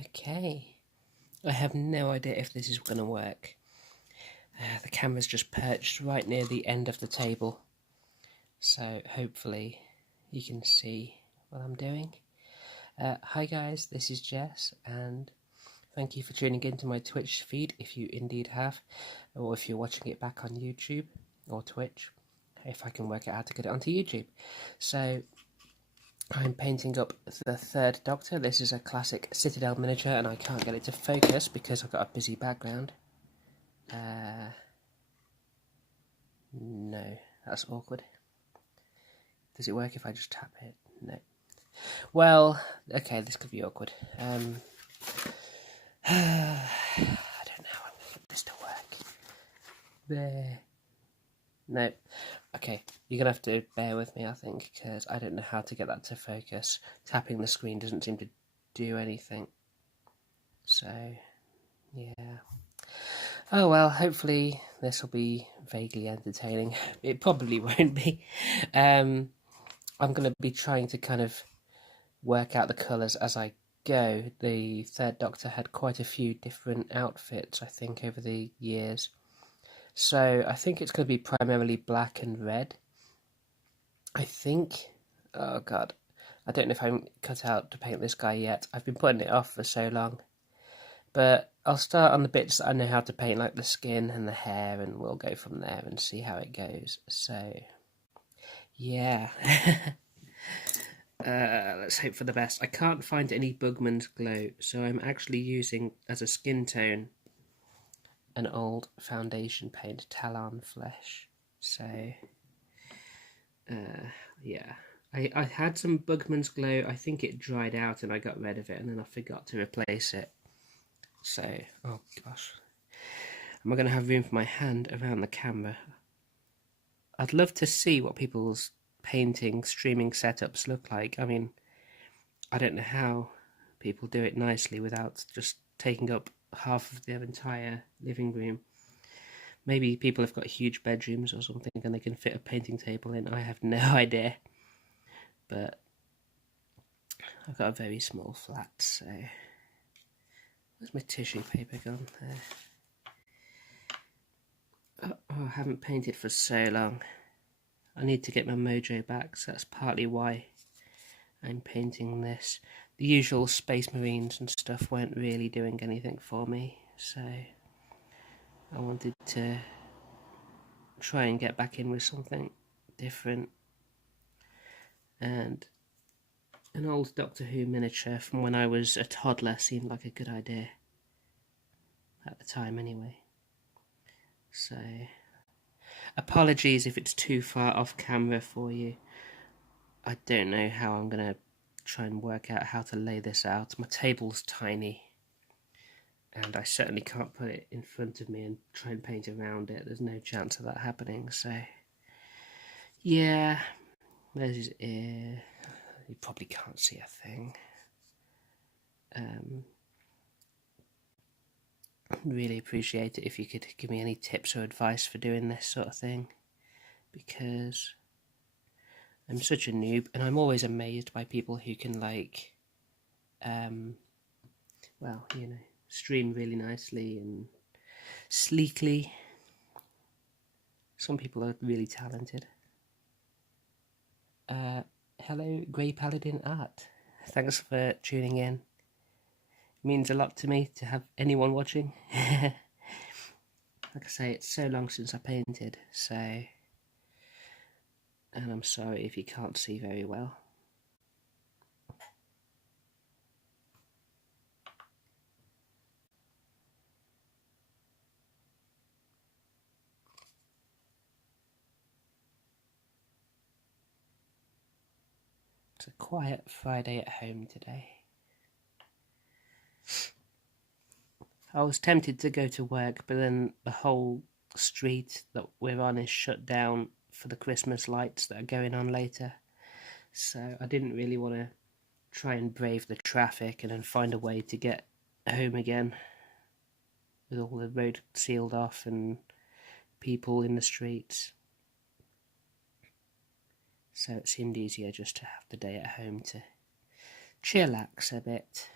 Okay, I have no idea if this is going to work. The camera's just perched right near the end of the table, so hopefully you can see what I'm doing. Hi guys, this is Jess, and thank you for tuning into my Twitch feed if you indeed have, or if you're watching it back on YouTube or Twitch, if I can work out how to get it onto YouTube. So I'm painting up the third Doctor. This is a classic Citadel miniature and I can't get it to focus because I've got a busy background. No, that's awkward. Does it work if I just tap it? No. Well, okay, this could be awkward. I don't know how I'm going to get this to work. There. No. Okay, you're going to have to bear with me, I think, because I don't know how to get that to focus. Tapping the screen doesn't seem to do anything. So, yeah. Oh well, hopefully this will be vaguely entertaining. It probably won't be. I'm going to be trying to kind of work out the colours as I go. The third Doctor had quite a few different outfits, I think, over the years. So I think it's going to be primarily black and red. I think... Oh god. I don't know if I'm cut out to paint this guy yet. I've been putting it off for so long. But I'll start on the bits that I know how to paint, like the skin and the hair, and we'll go from there and see how it goes. So, yeah. Let's hope for the best. I can't find any Bugman's Glow, so I'm actually using, as a skin tone, an old foundation paint, Talon Flesh. So, yeah. I had some Bugman's Glow. I think it dried out and I got rid of it, and then I forgot to replace it. So, oh gosh. Am I going to have room for my hand around the camera? I'd love to see what people's painting, streaming setups look like. I mean, I don't know how people do it nicely without just taking up half of their entire living room. Maybe people have got huge bedrooms or something and they can fit a painting table in. I have no idea. But I've got a very small flat, so... Where's my tissue paper gone? There. Oh, I haven't painted for so long. I need to get my mojo back, so that's partly why I'm painting this. The usual Space Marines and stuff weren't really doing anything for me, so I wanted to try and get back in with something different. And an old Doctor Who miniature from when I was a toddler seemed like a good idea. At the time, anyway. So, apologies if it's too far off camera for you. I don't know how I'm going to try and work out how to lay this out. My table's tiny. And I certainly can't put it in front of me and try and paint around it. There's no chance of that happening, so... Yeah, there's his ear. You probably can't see a thing. Really appreciate it if you could give me any tips or advice for doing this sort of thing, because I'm such a noob and I'm always amazed by people who can, like, well, you know, stream really nicely and sleekly. Some people are really talented. Hello, Grey Paladin Art. Thanks for tuning in. It means a lot to me to have anyone watching. Like I say, it's so long since I painted, so... And I'm sorry if you can't see very well. It's a quiet Friday at home today. I was tempted to go to work, but then the whole street that we're on is shut down for the Christmas lights that are going on later. So I didn't really want to try and brave the traffic and then find a way to get home again with all the road sealed off and people in the streets. So it seemed easier just to have the day at home to chillax a bit.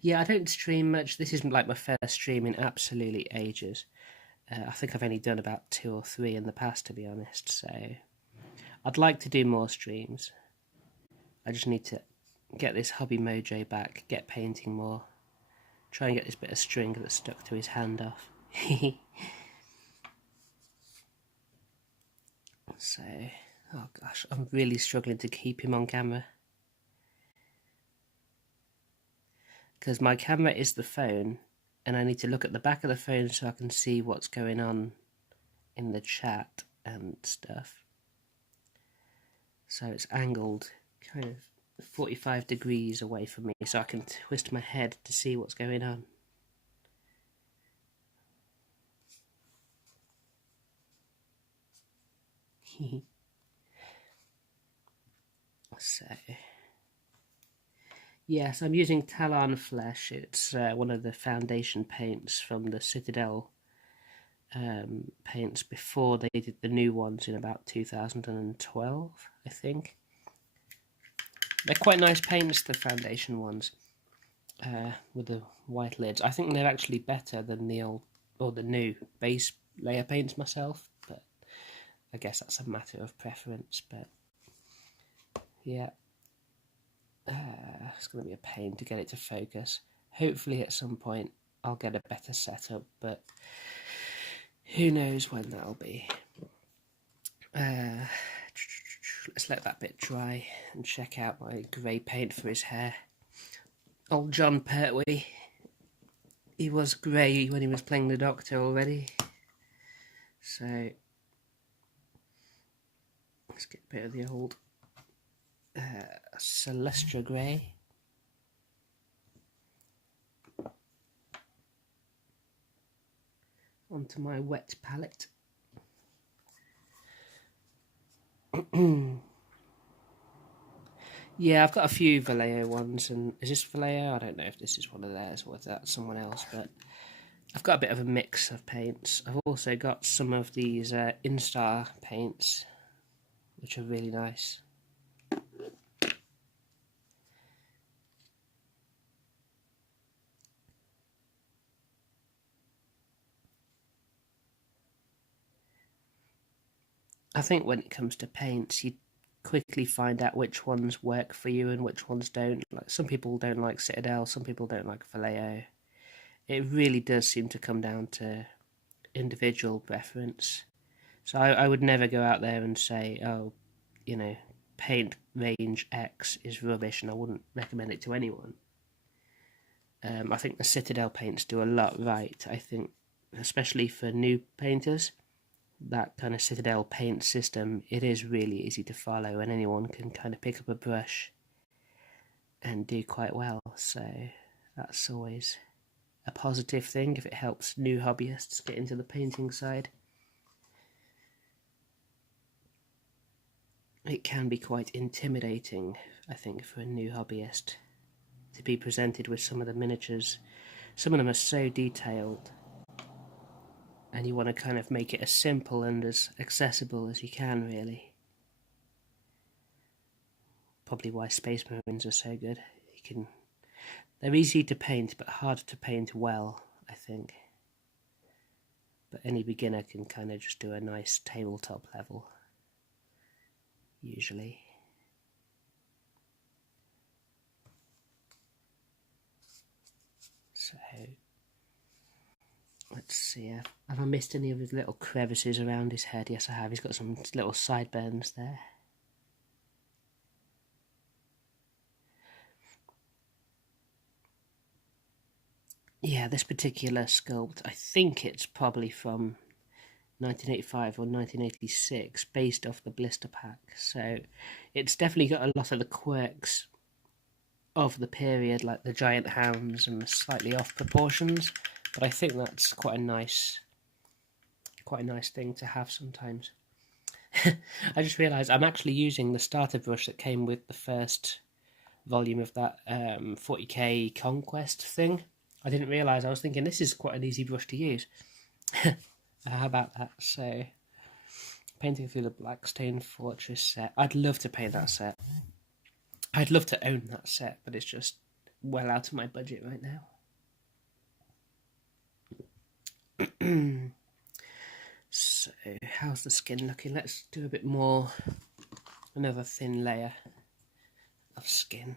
Yeah, I don't stream much. This isn't like my first stream in absolutely ages. I think I've only done about 2 or 3 in the past, to be honest. So I'd like to do more streams. I just need to get this hobby mojo back, get painting more, try and get this bit of string that's stuck to his hand off. So, oh gosh, I'm really struggling to keep him on camera. Because my camera is the phone, and I need to look at the back of the phone so I can see what's going on in the chat and stuff. So it's angled kind of 45 degrees away from me, so I can twist my head to see what's going on. So, yes, I'm using Talon Flesh. It's one of the foundation paints from the Citadel paints before they did the new ones in about 2012, I think. They're quite nice paints, the foundation ones, with the white lids. I think they're actually better than the old or the new base layer paints myself, but I guess that's a matter of preference. But yeah, it's going to be a pain to get it to focus. Hopefully at some point I'll get a better setup, but who knows when that'll be. Let's let that bit dry and check out my grey paint for his hair. Old John Pertwee, he was grey when he was playing the Doctor already. So let's get a bit of the old Celestra grey. Onto my wet palette. Yeah, I've got a few Vallejo ones, and is this Vallejo? I don't know if this is one of theirs or if that's someone else, but I've got a bit of a mix of paints. I've also got some of these Instar paints, which are really nice. I think when it comes to paints, you quickly find out which ones work for you and which ones don't. Like, some people don't like Citadel, some people don't like Vallejo. It really does seem to come down to individual preference. So I would never go out there and say, oh, you know, paint range X is rubbish, and I wouldn't recommend it to anyone. I think the Citadel paints do a lot right. I think, especially for new painters, that kind of Citadel paint system, it is really easy to follow, and anyone can kind of pick up a brush and do quite well. So that's always a positive thing if it helps new hobbyists get into the painting side. It can be quite intimidating, I think, for a new hobbyist to be presented with some of the miniatures. Some of them are so detailed, and you want to kind of make it as simple and as accessible as you can, really. Probably why Space Marines are so good. They're easy to paint, but hard to paint well, I think. But any beginner can kind of just do a nice tabletop level, usually. So let's see, have I missed any of his little crevices around his head? Yes, I have. He's got some little sideburns there. Yeah, this particular sculpt, I think it's probably from 1985 or 1986, based off the blister pack. So it's definitely got a lot of the quirks of the period, like the giant hounds and the slightly off proportions. But I think that's quite a nice thing to have sometimes. I just realised I'm actually using the starter brush that came with the first volume of that 40k Conquest thing. I didn't realise. I was thinking this is quite an easy brush to use. How about that? So, painting through the Blackstone Fortress set. I'd love to paint that set. I'd love to own that set, but it's just well out of my budget right now. So, how's the skin looking? Let's do a bit more, another thin layer of skin.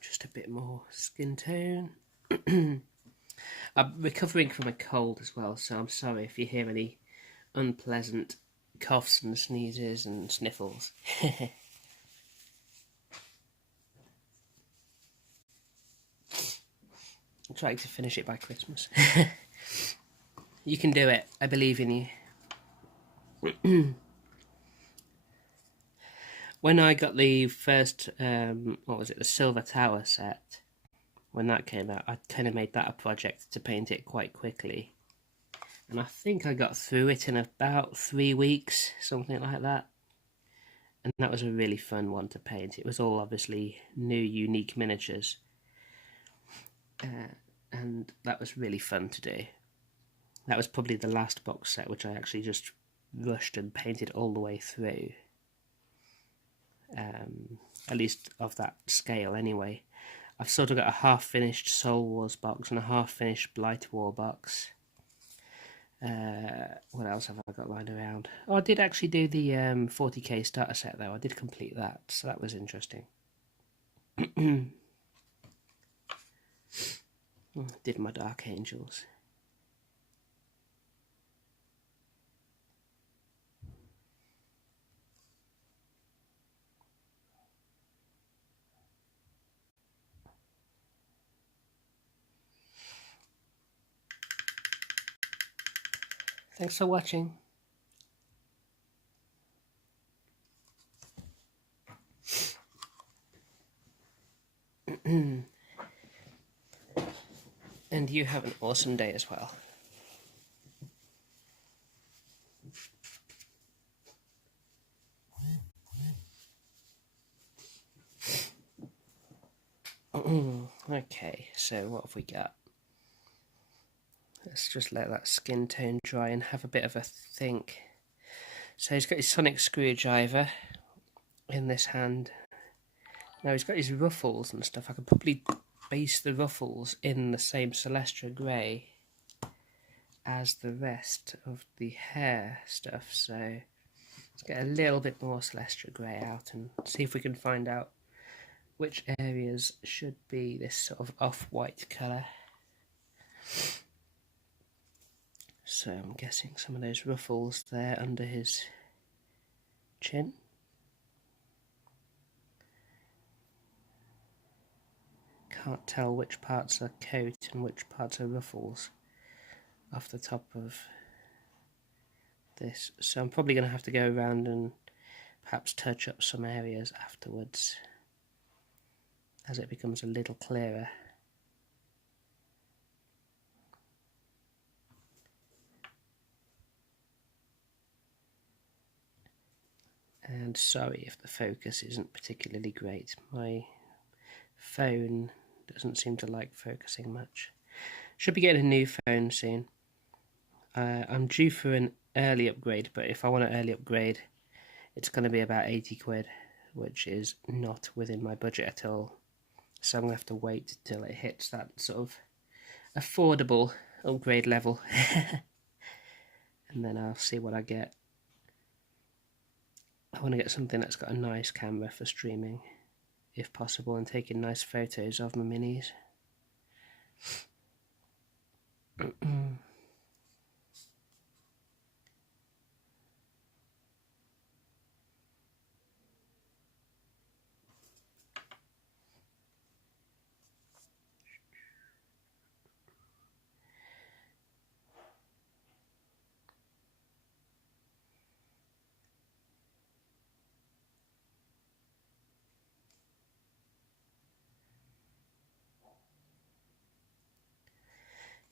Just a bit more skin tone. I'm recovering from a cold as well, so I'm sorry if you hear any unpleasant coughs and sneezes and sniffles. I'm trying to finish it by Christmas. You can do it. I believe in you. When I got the first, what was it, the Silver Tower set, when that came out, I kind of made that a project to paint it quite quickly. And I think I got through it in about 3 weeks, something like that. And that was a really fun one to paint. It was all obviously new, unique miniatures. And that was really fun to do. That was probably the last box set which I actually just rushed and painted all the way through. At least of that scale anyway. I've sort of got a half-finished Soul Wars box and a half-finished Blight War box. What else have I got lying around? Oh, I did actually do the 40k starter set though. I did complete that, so that was interesting. Did my Dark Angels. Thanks for watching. And you have an awesome day as well. Okay, so what have we got? Let's just let that skin tone dry and have a bit of a think. So he's got his sonic screwdriver in this hand. Now he's got his ruffles and stuff. I could probably base the ruffles in the same Celestra grey as the rest of the hair stuff. So let's get a little bit more Celestra grey out and see if we can find out which areas should be this sort of off-white colour. So I'm guessing some of those ruffles there under his chin. Can't tell which parts are coat and which parts are ruffles off the top of this. So I'm probably going to have to go around and perhaps touch up some areas afterwards as it becomes a little clearer. And sorry if the focus isn't particularly great. My phone doesn't seem to like focusing much. Should be getting a new phone soon. I'm due for an early upgrade, but if I want an early upgrade, it's going to be about 80 quid, which is not within my budget at all. So I'm going to have to wait till it hits that sort of affordable upgrade level. And then I'll see what I get. I want to get something that's got a nice camera for streaming, if possible, and taking nice photos of my minis.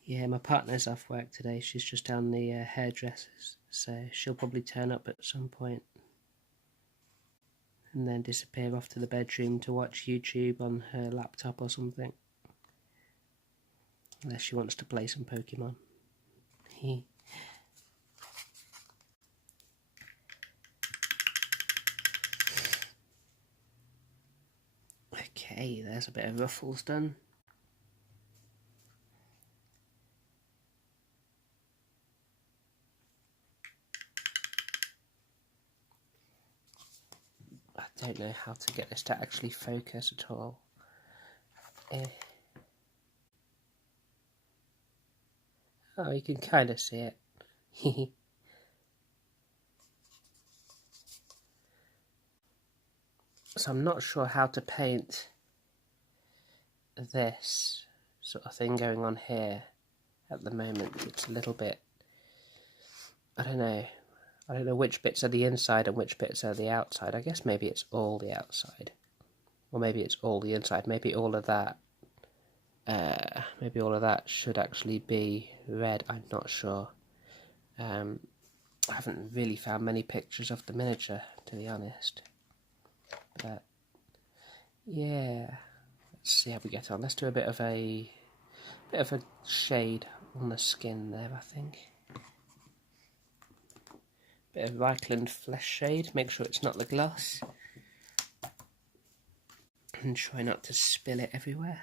Yeah, my partner's off work today. She's just down the hairdressers, so she'll probably turn up at some point and then disappear off to the bedroom to watch YouTube on her laptop or something. Unless she wants to play some Pokemon. Okay. Okay, there's a bit of ruffles done. I don't know how to get this to actually focus at all. Oh, you can kind of see it. So I'm not sure how to paint this sort of thing going on here at the moment. It's a little bit, I don't know which bits are the inside and which bits are the outside. I guess maybe it's all the outside, or maybe it's all the inside. Maybe all of that should actually be red. I'm not sure. I haven't really found many pictures of the miniature, to be honest, but yeah, let's see how we get on. Let's do a bit of a shade on the skin there, I think. Bit of Reichland flesh shade, make sure it's not the gloss. And try not to spill it everywhere.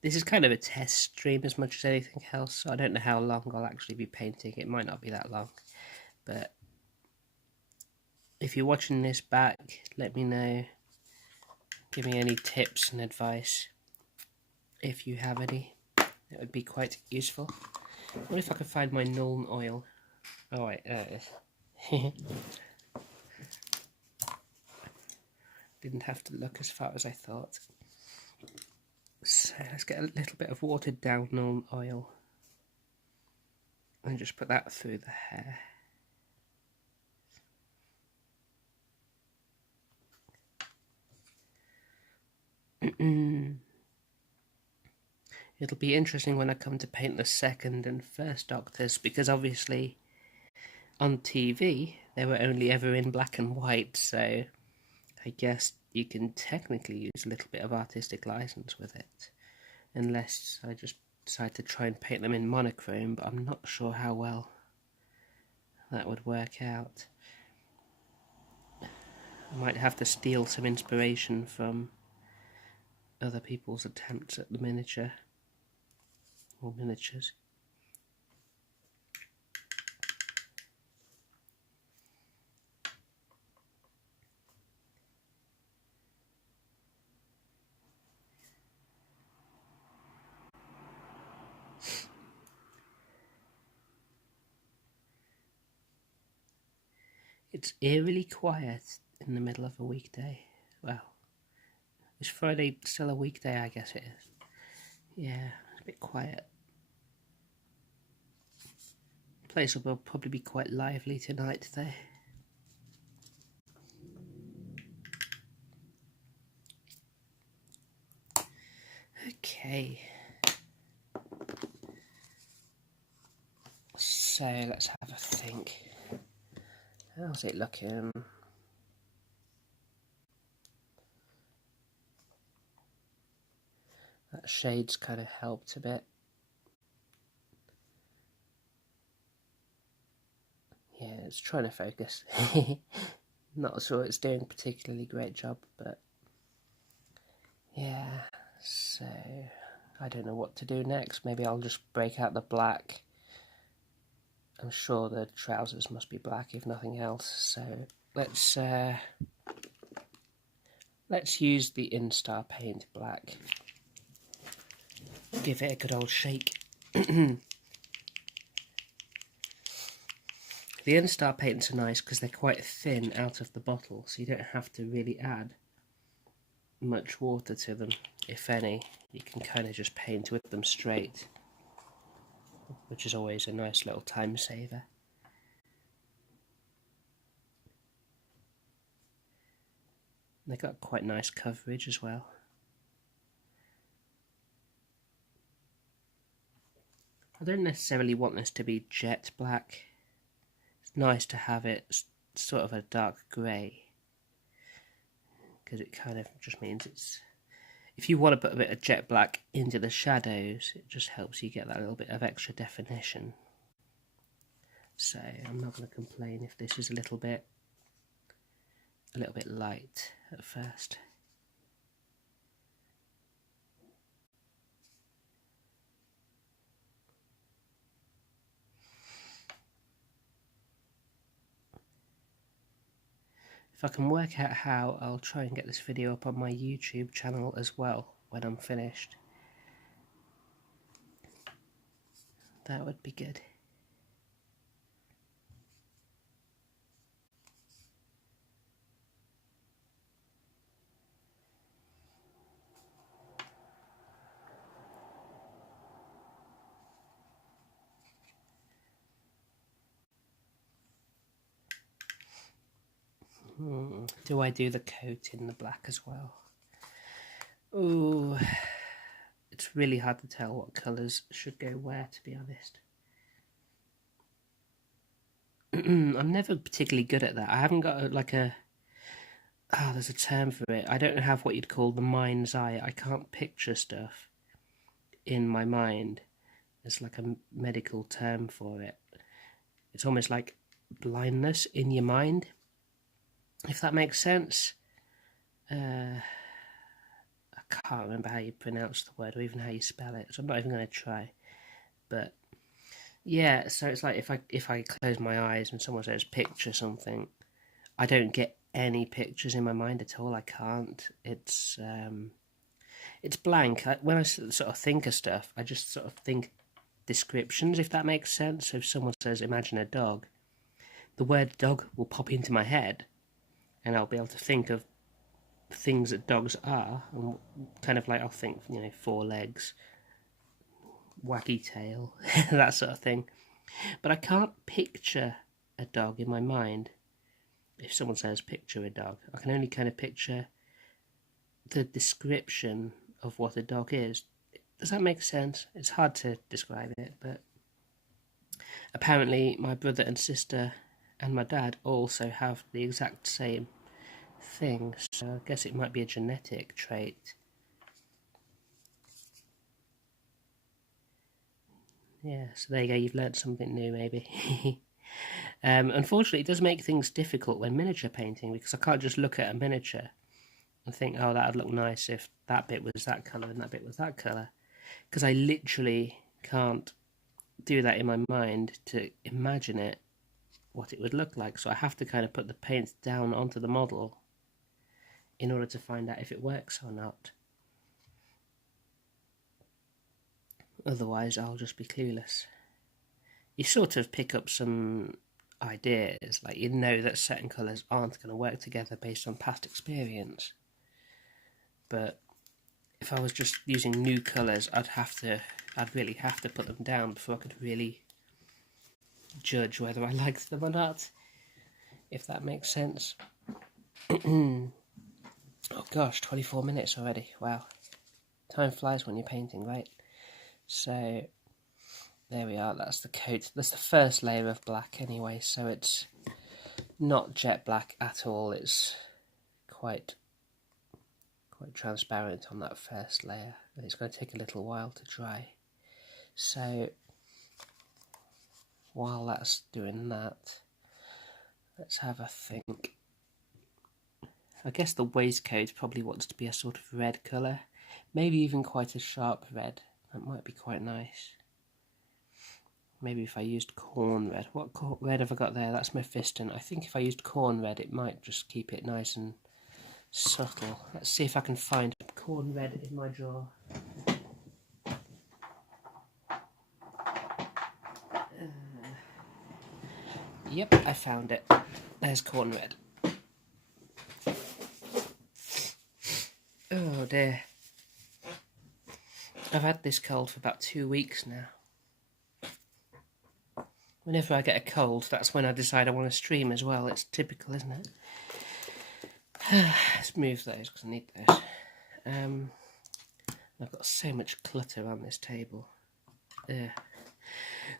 This is kind of a test stream as much as anything else, so I don't know how long I'll actually be painting. It might not be that long, but if you're watching this back, let me know. Give me any tips and advice if you have any. It would be quite useful. I wonder if I could find my Nuln oil. Oh wait, there it is. Didn't have to look as far as I thought. So let's get a little bit of watered down Nuln oil and just put that through the hair. It'll be interesting when I come to paint the second and first Doctors, because obviously on TV they were only ever in black and white, so I guess you can technically use a little bit of artistic license with it, unless I just decide to try and paint them in monochrome, but I'm not sure how well that would work out. I might have to steal some inspiration from other people's attempts at the miniature, or miniatures. It's eerily quiet in the middle of a weekday. Well, is Friday still a weekday? I guess it is. Yeah, it's a bit quiet. The place will probably be quite lively tonight though. Okay. So let's have a think. How's it looking? That shade's kind of helped a bit. Yeah, it's trying to focus. Not sure it's doing a particularly great job, but yeah, so I don't know what to do next. Maybe I'll just break out the black. I'm sure the trousers must be black if nothing else, so let's use the Instar paint black. give it a good old shake. The N-Star paints are nice because they're quite thin out of the bottle, so you don't have to really add much water to them, if any. You can kind of just paint with them straight, which is always a nice little time saver. They got quite nice coverage as well. I don't necessarily want this to be jet black. It's nice to have it sort of a dark grey, because it kind of just means it's... If you want to put a bit of jet black into the shadows, it just helps you get that little bit of extra definition. So I'm not going to complain if this is a little bit light at first. If I can work out how, I'll try and get this video up on my YouTube channel as well when I'm finished. That would be good. Do I do the coat in the black as well? Ooh, it's really hard to tell what colours should go where, to be honest. I'm never particularly good at that. I haven't got there's a term for it. I don't have what you'd call the mind's eye. I can't picture stuff in my mind. There's like a medical term for it. It's almost like blindness in your mind, if that makes sense. I can't remember how you pronounce the word or even how you spell it, so I'm not even going to try. But yeah, so it's like if I close my eyes and someone says picture something, I don't get any pictures in my mind at all. I can't. It's blank. When I sort of think of stuff, I just sort of think descriptions, if that makes sense. So if someone says imagine a dog, the word dog will pop into my head, and I'll be able to think of things that dogs are, and kind of like I'll think, 4 legs, waggy tail, that sort of thing. But I can't picture a dog in my mind. If someone says picture a dog, I can only kind of picture the description of what a dog is. Does that make sense? It's hard to describe it, but apparently my brother and sister and my dad also have the exact same thing, so I guess it might be a genetic trait. Yeah, so there you go, you've learnt something new maybe. Unfortunately, it does make things difficult when miniature painting, because I can't just look at a miniature and think, oh, that would look nice if that bit was that colour and that bit was that colour, because I literally can't do that in my mind to imagine it, what it would look like. So I have to kind of put the paint down onto the model in order to find out if it works or not. Otherwise, I'll just be clueless. You sort of pick up some ideas, like you know that certain colours aren't going to work together based on past experience. But if I was just using new colours, I'd really have to put them down before I could really judge whether I liked them or not, if that makes sense. Oh gosh, 24 minutes already. Wow. Time flies when you're painting, right? So there we are, that's the coat. That's the first layer of black anyway, so it's not jet black at all. It's quite transparent on that first layer, and it's going to take a little while to dry. So while that's doing that, let's have a think. I guess the waistcoat probably wants to be a sort of red colour, maybe even quite a sharp red. That might be quite nice. Maybe if I used corn red. What red have I got there? That's Mephiston. I think if I used corn red, it might just keep it nice and subtle. Let's see if I can find corn red in my drawer. Yep, I found it. There's corn red. Oh dear. I've had this cold for about 2 weeks now. Whenever I get a cold, that's when I decide I want to stream as well. It's typical, isn't it? Let's move those because I need those. I've got so much clutter on this table.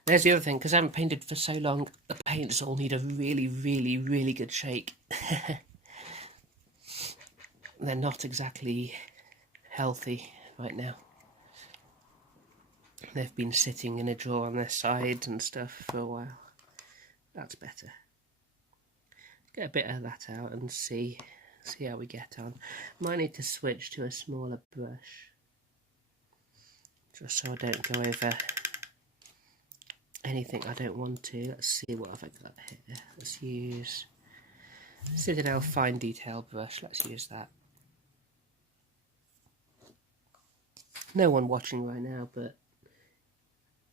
There's the other thing, because I haven't painted for so long, the paints all need a really, really, really good shake. They're not exactly healthy right now. They've been sitting in a drawer on their sides and stuff for a while. That's better. Get a bit of that out and see how we get on. Might need to switch to a smaller brush, just so I don't go over anything I don't want to. Let's see, what have I got here? Let's use Citadel Fine Detail brush. Let's use that. No one watching right now, but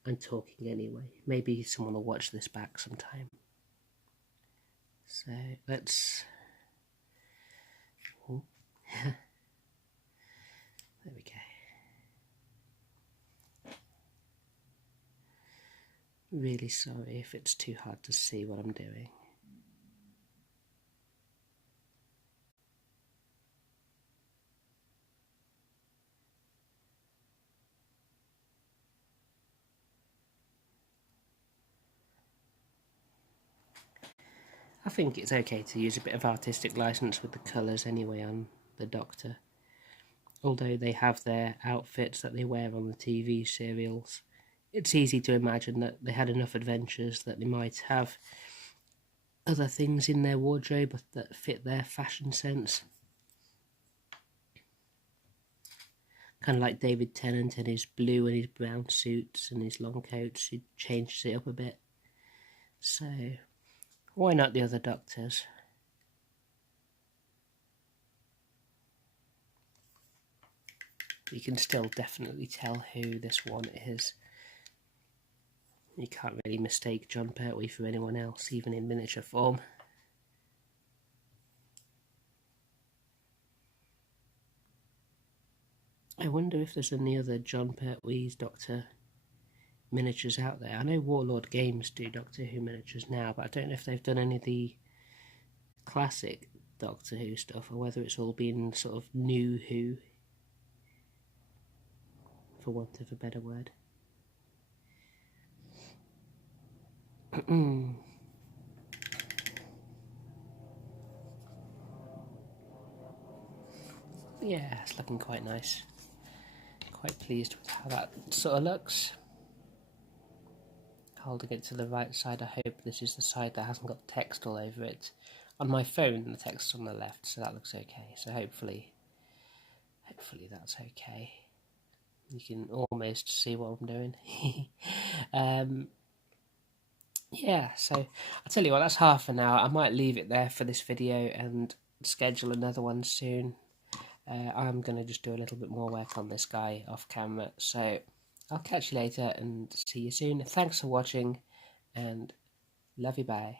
I'm talking anyway. Maybe someone will watch this back sometime. So let's... Oh. There we go. Really sorry if it's too hard to see what I'm doing. I think it's okay to use a bit of artistic license with the colours anyway on the Doctor. Although they have their outfits that they wear on the TV serials, it's easy to imagine that they had enough adventures that they might have other things in their wardrobe that fit their fashion sense. Kind of like David Tennant and his blue and his brown suits and his long coats. He changed it up a bit. So, why not the other Doctors? You can still definitely tell who this one is. You can't really mistake John Pertwee for anyone else, even in miniature form. I wonder if there's any other John Pertwee's Doctor miniatures out there. I know Warlord Games do Doctor Who miniatures now, but I don't know if they've done any of the classic Doctor Who stuff, or whether it's all been sort of new Who, for want of a better word. Yeah, it's looking quite nice. Quite pleased with how that sort of looks. Holding it to the right side, I hope this is the side that hasn't got text all over it. On my phone, the text's on the left, so that looks okay. So hopefully that's okay. You can almost see what I'm doing. Yeah, so I'll tell you what, that's half an hour. I might leave it there for this video and schedule another one soon. I'm going to just do a little bit more work on this guy off camera. So I'll catch you later and see you soon. Thanks for watching and love you, bye.